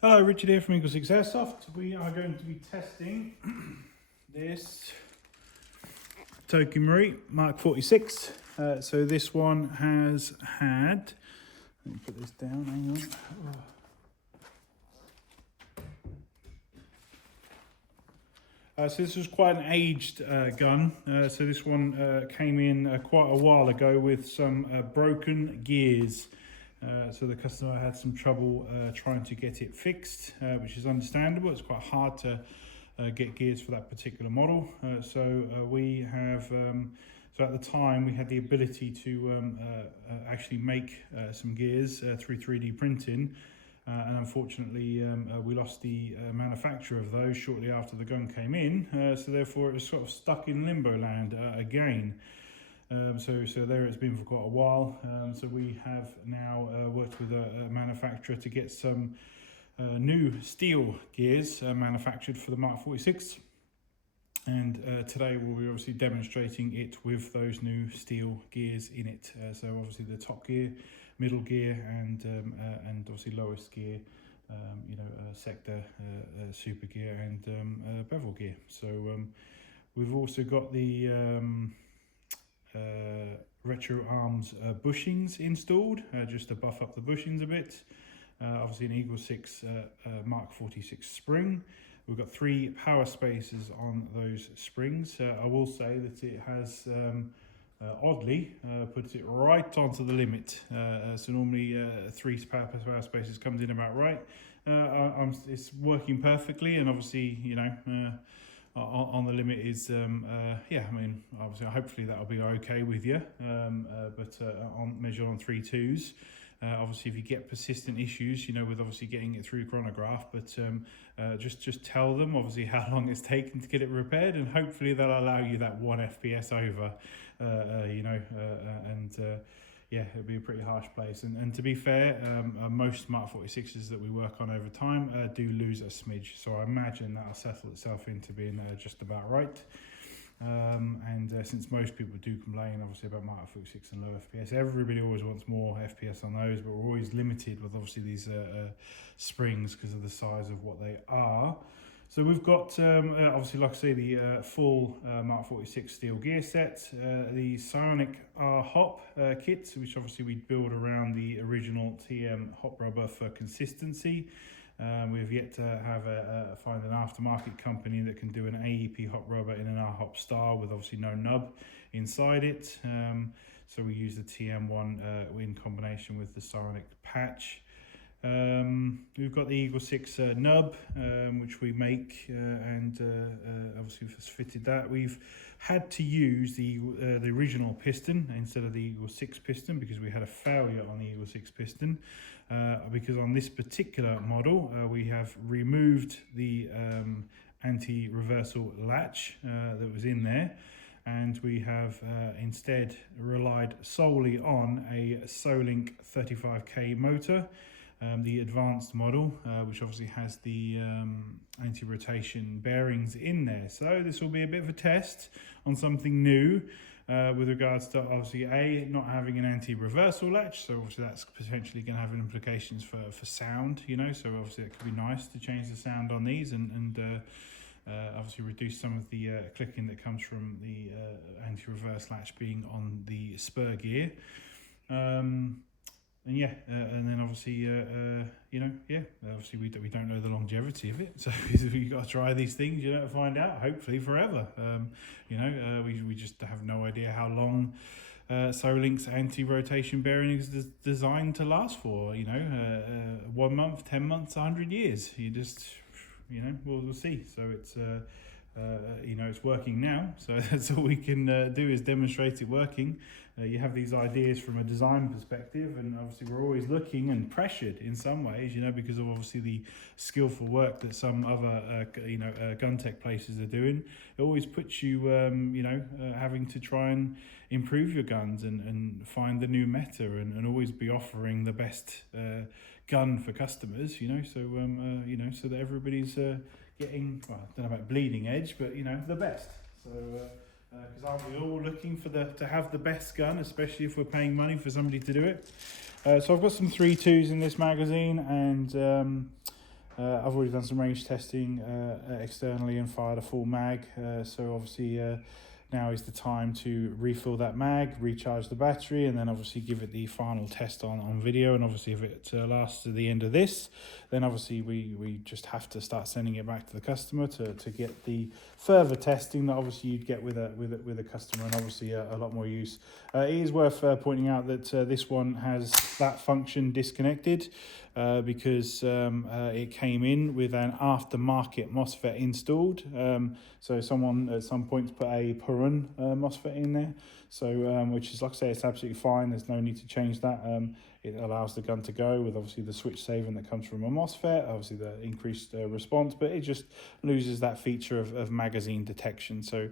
Hello, Richard here from Eagle6 Airsoft. We are going to be testing this Tokyo Marine Mark 46. So this one has had, let me put this down, hang on. So this was quite an aged gun. So this one came in quite a while ago with some broken gears. So the customer had some trouble trying to get it fixed, which is understandable. It's quite hard to get gears for that particular model. We have, so at the time we had the ability to actually make some gears through 3D printing. And unfortunately, we lost the manufacturer of those shortly after the gun came in. So therefore it was sort of stuck in limbo land again. So there it's been for quite a while. So we have now worked with a manufacturer to get some new steel gears manufactured for the Mark 46. And today we'll be obviously demonstrating it with those new steel gears in it. So obviously the top gear, middle gear, and obviously lowest gear, sector, super gear, and bevel gear. So we've also got the RetroArms bushings installed, just to buff up the bushings a bit. Obviously an Eagle6 Mark 46 spring. We've got 3 power spacers on those springs. I will say that it has oddly puts it right onto the limit. So normally 3 power spaces comes in about right. It's working perfectly, and obviously on the limit is yeah, I mean obviously hopefully that'll be okay with you, but on measure on 3 2s. Obviously if you get persistent issues with obviously getting it through chronograph, but just tell them obviously how long it's taken to get it repaired, and hopefully they'll allow you that 1 FPS over, yeah, it'll be a pretty harsh place. And to be fair, most Mark 46s that we work on over time do lose a smidge, so I imagine that'll settle itself into being just about right. Since most people do complain obviously about Mark 46 and low FPS, everybody always wants more FPS on those, but we're always limited with obviously these springs because of the size of what they are. So we've got obviously, like I say, the full Mark 46 steel gear set, the Psionic R hop kit, which obviously we build around the original TM hop rubber for consistency. We've yet to have find an aftermarket company that can do an AEP hop rubber in an R hop style with obviously no nub inside it. So we use the TM one in combination with the Solink patch. We've got the Eagle6 nub, which we make, obviously we've fitted that. We've had to use the original piston instead of the Eagle6 piston because we had a failure on the Eagle6 piston. Because on this particular model we have removed the anti-reversal latch that was in there, and we have instead relied solely on a Solink 35k motor. The advanced model, which obviously has the anti-rotation bearings in there. So this will be a bit of a test on something new with regards to obviously not having an anti-reversal latch. So obviously that's potentially going to have implications for sound, so obviously it could be nice to change the sound on these and obviously reduce some of the clicking that comes from the anti-reverse latch being on the spur gear. And yeah, and then obviously, obviously we don't know the longevity of it, so we've got to try these things, to find out, hopefully forever. We just have no idea how long Solink's anti-rotation bearing is designed to last for, 1 month, 10 months, 100 years. You just, we'll see. So it's, it's working now, so that's all we can do is demonstrate it working. You have these ideas from a design perspective, and obviously we're always looking and pressured in some ways, because of obviously the skillful work that some other gun tech places are doing. It always puts you having to try and improve your guns and find the new meta and always be offering the best gun for customers, so so that everybody's getting, well, I don't know about bleeding edge, but the best. So because aren't we all looking for to have the best gun, especially if we're paying money for somebody to do it? So I've got some 3 2s in this magazine, and I've already done some range testing externally and fired a full mag, so obviously now is the time to refill that mag, recharge the battery, and then obviously give it the final test on video. And obviously if it lasts to the end of this, then obviously we just have to start sending it back to the customer to get the further testing that obviously you'd get with a customer, and obviously a lot more use. It is worth pointing out that this one has that function disconnected because it came in with an aftermarket MOSFET installed. So someone at some point put a Perun MOSFET in there, so which is, like I say, it's absolutely fine. There's no need to change that. It allows the gun to go with obviously the switch saving that comes from a MOSFET, obviously the increased response, but it just loses that feature of magazine detection. So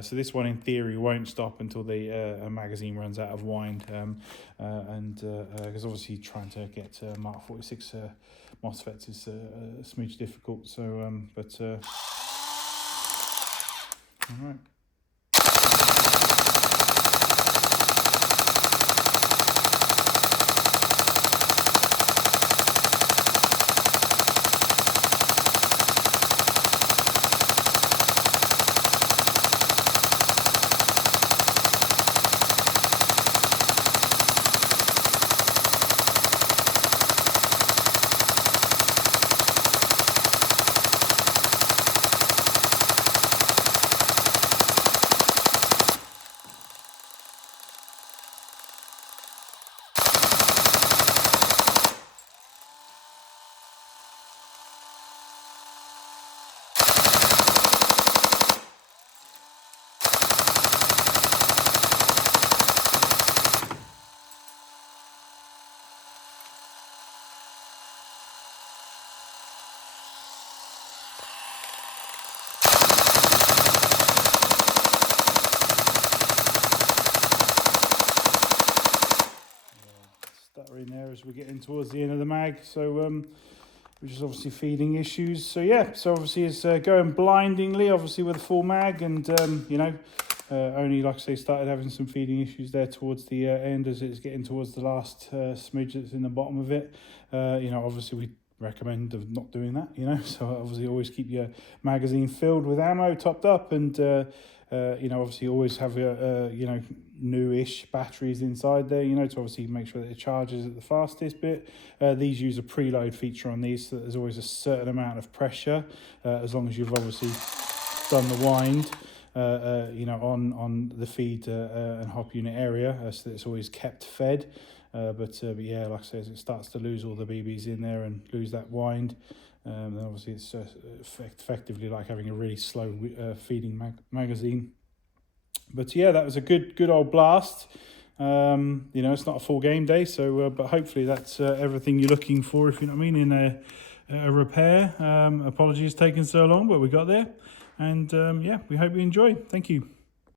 so this one in theory won't stop until the magazine runs out of wind, because obviously trying to get Mark 46 MOSFETs is a smidge difficult. So all right. In there as we're getting towards the end of the mag, so which is obviously feeding issues. So yeah, so obviously it's going blindingly, obviously with a full mag, and you know, only, like I say, started having some feeding issues there towards the end as it's getting towards the last smidge that's in the bottom of it. You know, obviously we recommend of not doing that, you know, so obviously always keep your magazine filled with ammo, topped up, and you know, obviously always have your you know, newish batteries inside there, you know, to obviously make sure that it charges at the fastest bit. These use a preload feature on these, so that there's always a certain amount of pressure, as long as you've obviously done the wind, you know, on the feed and hop unit area, so that it's always kept fed. But yeah, like I say, as it starts to lose all the BBs in there and lose that wind, then obviously it's effectively like having a really slow feeding magazine. But yeah, that was a good old blast. You know, it's not a full game day, so but hopefully that's everything you're looking for, if you know what I mean, in a repair. Apologies taking so long, but we got there, and yeah, we hope you enjoy. Thank you.